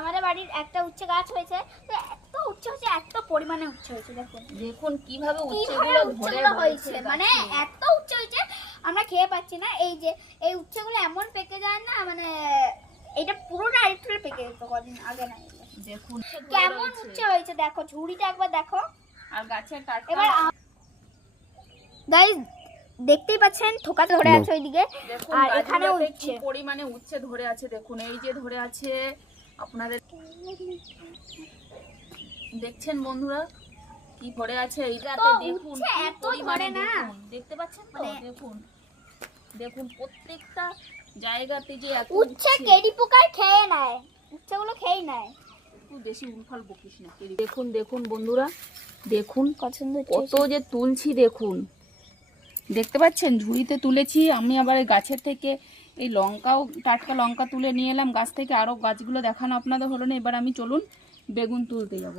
আমাদের বাড়ির একটা উচ্ছে গাছ হয়েছে, তো এত উচ্ছে হয়েছে, এত পরিমাণে উচ্ছে হয়েছে। দেখুন দেখুন কিভাবে উচ্ছেগুলো ধরে হয়েছে, মানে এত উচ্ছে হয়েছে আমরা খেয়ে পাচ্ছি না। এই যে এই উচ্ছেগুলো এমন পেকে যায় না, মানে এটা পুরোটা আরেকটু পেকে যেত কদিন আগে না। দেখুন কেমন উচ্ছে হয়েছে দেখো, ঝুড়িটা একবার দেখো। আর গাছের টাটকা এবার গাইস দেখতেই পাচ্ছেন থোকা ধরে আছে ওইদিকে, আর এখানে উচ্ছে পরিমাণে উচ্ছে ধরে আছে। দেখুন এই যে ধরে আছে, আপনাদের দেখছেন বন্ধুরা কি ধরে আছে এইটাতে। দেখুন এত ধরে না, দেখতে পাচ্ছেন তো, দেখুন দেখুন প্রত্যেকটা জায়গাতে যে এত উচ্ছে কেডি পোকা খেয়ে নেয়, উচ্ছেগুলো খেয়ে নেয়। তুই বেশি উলফাল বকিস না। দেখুন দেখুন বন্ধুরা, দেখুন পছন্দ কত যে তুলছি। দেখুন দেখতে পাচ্ছেন ঝুড়িতে তুলেছি আমি, আবার এই গাছের থেকে এই লঙ্কাও, টাটকা লঙ্কা তুলে নিয়ে এলাম গাছ থেকে। আরও গাছগুলো দেখানো আপনাদের হলো না। এবার আমি চলুন বেগুন তুলতে যাব।